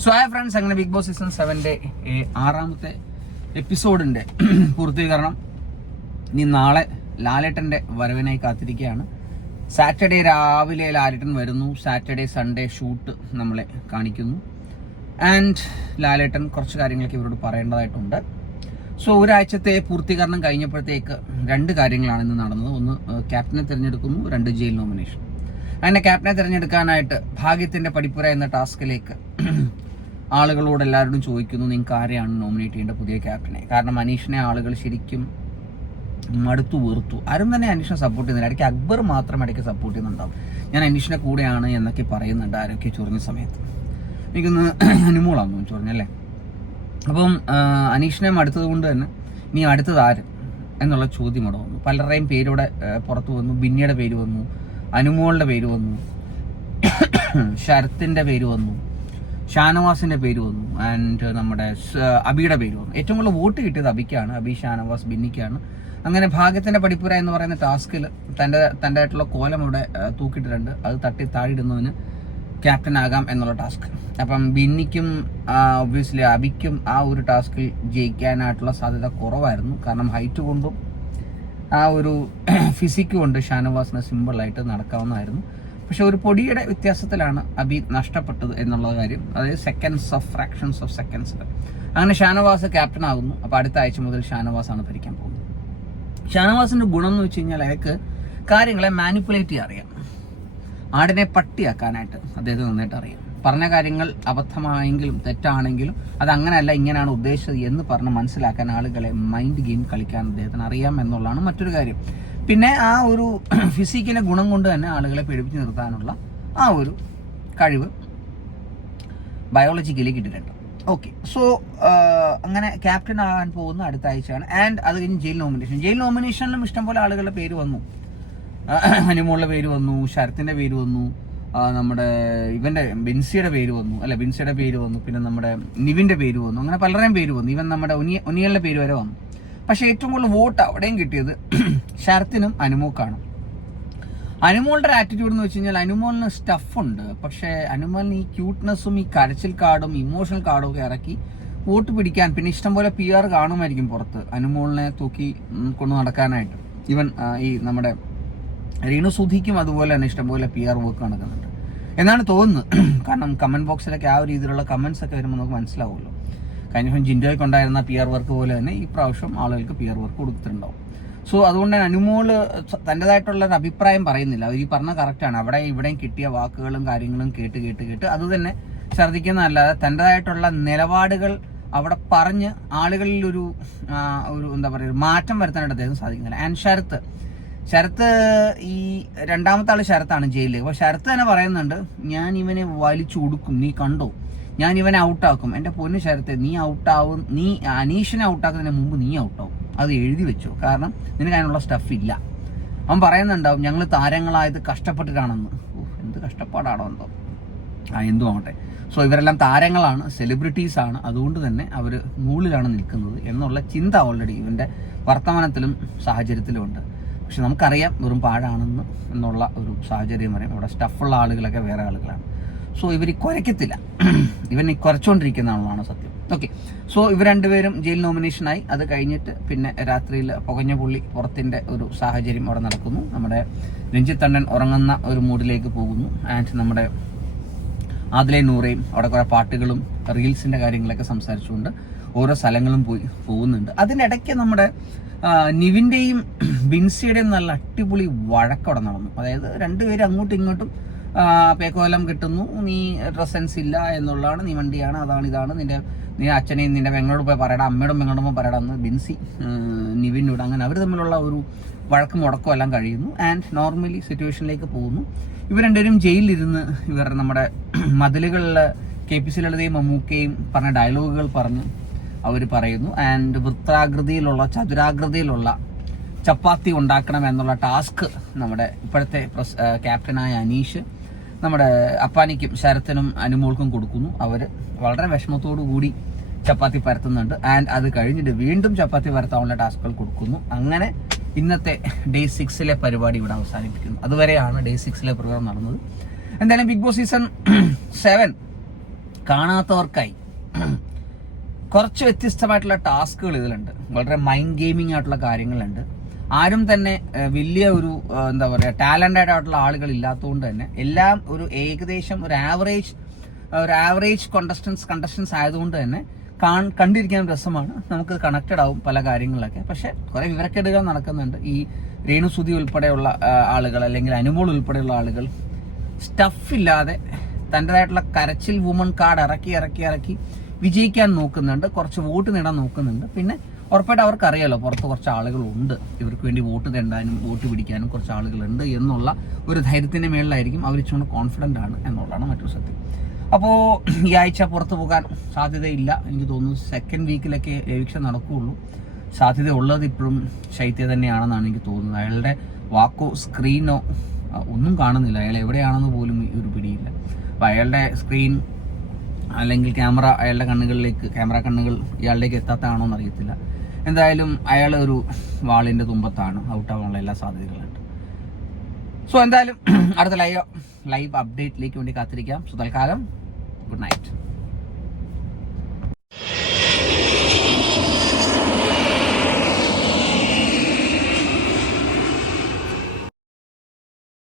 So friends അങ്ങനെ big Boss season സെവന്റെ ആറാമത്തെ എപ്പിസോഡിന്റെ പൂർത്തീകരണം ഇനി നാളെ ലാലേട്ടന്റെ വരവിനായി കാത്തിരിക്കുകയാണ്. സാറ്റർഡേ രാവിലെ ലാലേട്ടൻ വരുന്നു. സാറ്റർഡേ സൺഡേ ഷൂട്ട് നമ്മളെ കാണിക്കുന്നു. ആൻഡ് ലാലേട്ടൻ കുറച്ച് കാര്യങ്ങളൊക്കെ ഇവരോട് പറയേണ്ടതായിട്ടുണ്ട്. സോ ഒരാഴ്ചത്തെ പൂർത്തീകരണം കഴിഞ്ഞപ്പോഴത്തേക്ക് രണ്ട് കാര്യങ്ങളാണ് ഇന്ന് നടന്നത്. ഒന്ന് ക്യാപ്റ്റനെ തിരഞ്ഞെടുക്കുന്നു. രണ്ട് ജയിൽ നോമിനേഷൻ അങ്ങനെ ക്യാപ്റ്റനെ തിരഞ്ഞെടുക്കാനായിട്ട് ഭാഗ്യത്തിന്റെ പടിപ്പുര എന്ന ടാസ്കിലേക്ക് ആളുകളോട് എല്ലാവരോടും ചോദിക്കുന്നു നിങ്ങൾക്ക് ആരെയാണ് നോമിനേറ്റ് ചെയ്യേണ്ട പുതിയ ക്യാപ്റ്റനെ കാരണം അനീഷിനെ ആളുകൾ ശരിക്കും മടുത്തു വീർത്തു ആരും തന്നെ അനീഷിനെ സപ്പോർട്ട് ചെയ്യുന്നില്ല. ഇടയ്ക്ക് അക്ബർ മാത്രം ഇടയ്ക്ക് സപ്പോർട്ട് ചെയ്യുന്നുണ്ടാവും. ഞാൻ അനീഷിനെ കൂടെയാണ് എന്നൊക്കെ പറയുന്നുണ്ട് ആരൊക്കെ ചൊറിഞ്ഞ സമയത്ത്. എനിക്കൊന്ന് അനുമോളാന്ന് ചൊറിഞ്ഞല്ലേ അപ്പം അനീഷിനെ മടുത്തത് കൊണ്ട് തന്നെ ഇനി അടുത്തത് ആര് എന്നുള്ള ചോദ്യം ഇവിടെ വന്നു. പലരുടെയും പേരിവിടെ പുറത്ത് വന്നു. ബിന്നിയുടെ പേര് വന്നു. അനുമോളുടെ പേര് വന്നു. ശരത്തിന്റെ പേര് വന്നു. ഷാനവാസിന്റെ പേര് വന്നു. ആൻഡ് നമ്മുടെ അബിയുടെ പേര് വന്നു. ഏറ്റവും കൂടുതൽ വോട്ട് കിട്ടിയത് അബിക്കാണ്. അബി ഷാനവാസ് ബിന്നിക്കാണ്. അങ്ങനെ ഭാഗ്യത്തിന്റെ പഠിപ്പുര എന്ന് പറയുന്ന ടാസ്കിൽ തന്റെ തന്റെ ആയിട്ടുള്ള കോലം അവിടെ തൂക്കിയിട്ടിട്ടുണ്ട്. അത് തട്ടി താഴിടുന്നതിന് ക്യാപ്റ്റൻ ആകാം എന്നുള്ള ടാസ്ക്. അപ്പം ബിന്നിക്കും ഒബ്വിയസ്ലി അബിക്കും ആ ഒരു ടാസ്കിൽ ജയിക്കാനായിട്ടുള്ള സാധ്യത കുറവായിരുന്നു. കാരണം ഹൈറ്റ് കൊണ്ടും ആ ഒരു ഫിസിക്ക് കൊണ്ട് ഷാനവാസിന് സിമ്പിളായിട്ട് നടക്കാവുന്നതായിരുന്നു. പക്ഷെ ഒരു പൊടിയുടെ വ്യത്യാസത്തിലാണ് അബി നഷ്ടപ്പെട്ടത് എന്നുള്ള കാര്യം. അതായത് seconds of fractions of seconds അങ്ങനെ ഷാനവാസ് ക്യാപ്റ്റൻ ആകുന്നു. അപ്പോൾ അടുത്ത ആഴ്ച മുതൽ ഷാനവാസാണ് ഭരിക്കാൻ പോകുന്നത്. ഷാനവാസിന്റെ ഗുണം എന്ന് വെച്ച് കഴിഞ്ഞാൽ അയാൾക്ക് കാര്യങ്ങളെ മാനിപ്പുലേറ്റ് ചെയ്യാൻ അറിയാം. ആടിനെ പട്ടിയാക്കാനായിട്ട് അദ്ദേഹത്തിന് നന്നായിട്ട് അറിയാം. പറഞ്ഞ കാര്യങ്ങൾ അബദ്ധമായെങ്കിലും തെറ്റാണെങ്കിലും അത് അങ്ങനെയല്ല ഇങ്ങനെയാണ് ഉദ്ദേശിച്ചത് എന്ന് പറഞ്ഞ് മനസ്സിലാക്കാൻ ആളുകളെ മൈൻഡ് ഗെയിം കളിക്കാൻ അദ്ദേഹത്തിന് അറിയാം എന്നുള്ളതാണ് മറ്റൊരു കാര്യം. പിന്നെ ആ ഒരു ഫിസിക്കിന്റെ ഗുണം കൊണ്ട് തന്നെ ആളുകളെ പേടിപ്പിച്ച് നിർത്താനുള്ള ആ ഒരു കഴിവ് ബയോളജിക്കലി കിട്ടിയിട്ടുണ്ട് ഓക്കെ സോ അങ്ങനെ ക്യാപ്റ്റൻ ആകാൻ പോകുന്ന അടുത്ത ആഴ്ചയാണ്. ആൻഡ് അത് കഴിഞ്ഞ് ജയിൽ നോമിനേഷൻ ജയിൽ നോമിനേഷനിലും ഇഷ്ടംപോലെ ആളുകളുടെ പേര് വന്നു. ഹനിമോളുടെ പേര് വന്നു ശരത്തിന്റെ പേര് വന്നു. നമ്മുടെ ഇവന്റെ ബിൻസിയുടെ പേര് വന്നു. അല്ല ബിൻസിയുടെ പേര് വന്നു. പിന്നെ നമ്മുടെ നിവിന്റെ പേര് വന്നു. അങ്ങനെ പലരുടെയും പേര് വന്നു. ഇവൻ നമ്മുടെ ഒനിയ ഒനിയലിന്റെ പേര് വരെ വന്നു. പക്ഷെ ഏറ്റവും കൂടുതൽ വോട്ട് അവിടെയും കിട്ടിയത് ശരത്തിനും അനുമോക്കാണ്. അനുമോളുടെ ആറ്റിറ്റ്യൂഡ് എന്ന് വെച്ച് കഴിഞ്ഞാൽ അനുമോളിന് സ്റ്റഫുണ്ട് പക്ഷേ അനുമോളിന് ഈ ക്യൂട്ട്നെസ്സും ഈ കരച്ചിൽ കാർഡും ഇമോഷണൽ കാർഡും ഒക്കെ ഇറക്കി വോട്ട് പിടിക്കാൻ പിന്നെ ഇഷ്ടംപോലെ പി ആർ കാണുമായിരിക്കും പുറത്ത്. അനുമോളിനെ തൂക്കി കൊണ്ടു നടക്കാനായിട്ട്. ഈവൻ ഈ നമ്മുടെ രേണു സുധിക്കും അതുപോലെ തന്നെ ഇഷ്ടംപോലെ പി ആർ വർക്ക് നടക്കുന്നുണ്ട് എന്നാണ് തോന്നുന്നത്. കാരണം കമന്റ് ബോക്സിലൊക്കെ ആ ഒരു രീതിയിലുള്ള കമൻസ് ഒക്കെ വരുമ്പോൾ നമുക്ക് മനസ്സിലാവുമല്ലോ. കഴിഞ്ഞ ദിവസം ജിൻഡോയ്ക്ക് ഉണ്ടായിരുന്ന പി ആർ വർക്ക് പോലെ തന്നെ ഈ പ്രാവശ്യം ആളുകൾക്ക് പി ആർ വർക്ക് കൊടുത്തിട്ടുണ്ടാവും. സോ അതുകൊണ്ട് തന്നെ അനുമോൾ തന്റെതായിട്ടുള്ള ഒരു അഭിപ്രായം പറയുന്നില്ല. അവർ ഈ പറഞ്ഞ കറക്റ്റാണ് അവിടെ ഇവിടെയും കിട്ടിയ വാക്കുകളും കാര്യങ്ങളും കേട്ട് കേട്ട് കേട്ട് അത് തന്നെ ഛർദ്ദിക്കുന്നതല്ലാതെ തന്റെതായിട്ടുള്ള നിലപാടുകൾ അവിടെ പറഞ്ഞ് ആളുകളിൽ ഒരു ഒരു എന്താ പറയുക മാറ്റം വരുത്താനായിട്ട് അദ്ദേഹം സാധിക്കുന്നില്ല. ആൻഡ് ശരത്ത് ശരത്ത് ഈ രണ്ടാമത്തെ ആൾ ശരത്താണ് ജയിലിൽ അപ്പൊ ശരത്ത് തന്നെ പറയുന്നുണ്ട് ഞാൻ ഇവനെ വലിച്ചു കൊടുക്കും നീ കണ്ടോ? ഞാൻ ഇവനെ ഔട്ടാക്കും. എന്റെ പൊന്നു ശരത്തെ നീ ഔട്ടാവും നീ അനീഷിനെ ഔട്ടാക്കുന്നതിന് മുമ്പ് നീ ഔട്ടാവും. അത് എഴുതി വെച്ചു. കാരണം നിനക്ക് അതിനുള്ള സ്റ്റഫ് ഇല്ല. അവൻ പറയുന്നുണ്ടാവും ഞങ്ങൾ താരങ്ങളായത് കഷ്ടപ്പെട്ടിട്ടാണെന്ന്. എന്ത് കഷ്ടപ്പാടാണോ എന്തോ. ആ എന്തും ആവട്ടെ. സോ ഇവരെല്ലാം താരങ്ങളാണ് സെലിബ്രിറ്റീസ് ആണ്. അതുകൊണ്ട് തന്നെ അവർ മുകളിലാണ് നിൽക്കുന്നത് എന്നുള്ള ചിന്ത ഓൾറെഡി ഇവന്റെ വർത്തമാനത്തിലും സാഹചര്യത്തിലും ഉണ്ട്. പക്ഷെ നമുക്കറിയാം വെറും പാഴാണെന്ന് എന്നുള്ള ഒരു സാഹചര്യം വരെ. ഇവിടെ സ്റ്റഫുള്ള ആളുകളൊക്കെ വേറെ ആളുകളാണ്. സോ ഇവർ കുരയ്ക്കത്തില്ല ഇവൻ ഈ ആളാണ് സത്യം. ഓക്കെ സോ ഇവർ രണ്ടുപേരും ജയിൽ നോമിനേഷനായി അത് കഴിഞ്ഞിട്ട് പിന്നെ രാത്രിയിൽ പുകഞ്ഞ പുള്ളി പുറത്തിന്റെ ഒരു സാഹചര്യം അവിടെ നടക്കുന്നു. നമ്മുടെ രഞ്ജിത്ത് അണ്ണൻ ഉറങ്ങുന്ന ഒരു മൂഡിലേക്ക് പോകുന്നു. ആൻഡ് നമ്മുടെ ആദിലെ നൂറയും അവിടെ കുറേ പാട്ടുകളും റീൽസിന്റെ കാര്യങ്ങളൊക്കെ സംസാരിച്ചുകൊണ്ട് ഓരോ സ്ഥലങ്ങളും പോയി പോകുന്നുണ്ട്. അതിനിടയ്ക്ക് നമ്മുടെ നിവിന്റെയും ബിൻസിയുടെയും നല്ല അടിപൊളി വഴക്കവിടെ നടന്നു. അതായത് രണ്ടുപേരും അങ്ങോട്ടും ഇങ്ങോട്ടും പേക്കോലം കിട്ടുന്നു. നീ ഡ്രസ്സൻസ് ഇല്ല എന്നുള്ളതാണ് നീ വണ്ടിയാണ് അതാണ് ഇതാണ്. നിന്റെ നീ അച്ഛനെയും നിന്റെ പെങ്ങളോട് പോയി പറയടാ അമ്മയോടും പെങ്ങളോടും പോയി പറയടാ എന്ന് ബിൻസി നിവിനോട് അങ്ങനെ അവർ തമ്മിലുള്ള ഒരു വഴക്കും മുടക്കം എല്ലാം കഴിയുന്നു. ആൻഡ് നോർമലി സിറ്റുവേഷനിലേക്ക് പോകുന്നു. ഇവർ രണ്ടുപേരും ജയിലിലിരുന്ന് ഇവർ നമ്മുടെ മതിലുകളിൽ കെ പി സി ലളിതയും മമ്മൂക്കയും പറഞ്ഞ ഡയലോഗുകൾ പറഞ്ഞ് അവർ പറയുന്നു. ആൻഡ് വൃത്താകൃതിയിലുള്ള ചതുരാകൃതിയിലുള്ള ചപ്പാത്തി ഉണ്ടാക്കണം എന്നുള്ള ടാസ്ക് നമ്മുടെ ഇപ്പോഴത്തെ പ്രസ്- ക്യാപ്റ്റനായ അനീഷ് നമ്മുടെ അപ്പാനിക്കും ശരത്തിനും അനുമോൾക്കും കൊടുക്കുന്നു. അവർ വളരെ വിഷമത്തോടു കൂടി ചപ്പാത്തി പരത്തുന്നുണ്ട്. ആൻഡ് അത് കഴിഞ്ഞിട്ട് വീണ്ടും ചപ്പാത്തി പരത്താനുള്ള ടാസ്കുകൾ കൊടുക്കുന്നു. അങ്ങനെ ഇന്നത്തെ ഡേ സിക്സിലെ പരിപാടി ഇവിടെ അവസാനിപ്പിക്കുന്നു. അതുവരെയാണ് ഡേ സിക്സിലെ പ്രോഗ്രാം നടന്നത്. എന്തായാലും ബിഗ് ബോസ് സീസൺ സെവൻ കാണാത്തവർക്കായി കുറച്ച് വ്യത്യസ്തമായിട്ടുള്ള ടാസ്കുകൾ ഇതിലുണ്ട്. വളരെ മൈൻഡ് ഗെയിമിംഗ് ആയിട്ടുള്ള കാര്യങ്ങളുണ്ട്. ആരും തന്നെ വലിയ ഒരു എന്താ പറയുക ടാലന്റഡ് ആയിട്ടുള്ള ആളുകൾ ഇല്ലാത്തതുകൊണ്ട് തന്നെ എല്ലാം ഒരു ഏകദേശം ഒരു ആവറേജ് ഒരു ആവറേജ് കോണ്ടസ്റ്റൻസ് കണ്ടസ്റ്റൻസ് ആയതുകൊണ്ട് തന്നെ കാൺ കണ്ടിരിക്കാൻ രസമാണ്. നമുക്ക് കണക്റ്റഡ് ആവും പല കാര്യങ്ങളിലൊക്കെ. പക്ഷെ കുറെ വിവരക്കേടുകൾ നടക്കുന്നുണ്ട്. ഈ രേണുസുതി ഉൾപ്പെടെയുള്ള ആളുകൾ അല്ലെങ്കിൽ അനുമോൾ ഉൾപ്പെടെയുള്ള ആളുകൾ സ്റ്റഫില്ലാതെ തന്റെതായിട്ടുള്ള കരച്ചിൽ വുമൺ കാർഡ് ഇറക്കി ഇറക്കി ഇറക്കി വിജയിക്കാൻ നോക്കുന്നുണ്ട് കുറച്ച് വോട്ട് നേടാൻ നോക്കുന്നുണ്ട്. പിന്നെ ഉറപ്പായിട്ട് അവർക്ക് അറിയാലോ പുറത്ത് കുറച്ച് ആളുകളുണ്ട്. ഇവർക്ക് വേണ്ടി വോട്ട് തേണ്ടാനും വോട്ട് പിടിക്കാനും കുറച്ച് ആളുകളുണ്ട് എന്നുള്ള ഒരു ധൈര്യത്തിന്റെ മേളിലായിരിക്കും അവർ ഇച്ചുകൊണ്ട് കോൺഫിഡന്റ് ആണ് എന്നുള്ളതാണ് മറ്റൊരു സത്യം. അപ്പോൾ ഈ ആഴ്ച പുറത്തു പോകാൻ സാധ്യതയില്ല. എനിക്ക് തോന്നുന്നു സെക്കൻഡ് വീക്കിലൊക്കെ രവീക്ഷ നടക്കുകയുള്ളൂ. സാധ്യത ഉള്ളത് ഇപ്പോഴും ശൈത്യ തന്നെയാണെന്നാണ് എനിക്ക് തോന്നുന്നത്. അയാളുടെ വാക്കോ സ്ക്രീനോ ഒന്നും കാണുന്നില്ല. അയാൾ എവിടെയാണെന്ന് പോലും ഒരു പിടിയില്ല. അപ്പോൾ അയാളുടെ സ്ക്രീൻ അല്ലെങ്കിൽ ക്യാമറ അയാളുടെ കണ്ണുകളിലേക്ക് ക്യാമറ കണ്ണുകൾ ഇയാളിലേക്ക് എത്താത്തതാണോ എന്ന് അറിയത്തില്ല എന്തായാലും അയാൾ ഒരു വാളിന്റെ തുമ്പത്താണ്. ഔട്ടാവാനുള്ള എല്ലാ സാധ്യതകളുണ്ട്. സോ എന്തായാലും അടുത്ത ലൈവ് ലൈവ് അപ്ഡേറ്റിലേക്ക് വേണ്ടി കാത്തിരിക്കാം. സോ തൽക്കാലം ഗുഡ് നൈറ്റ്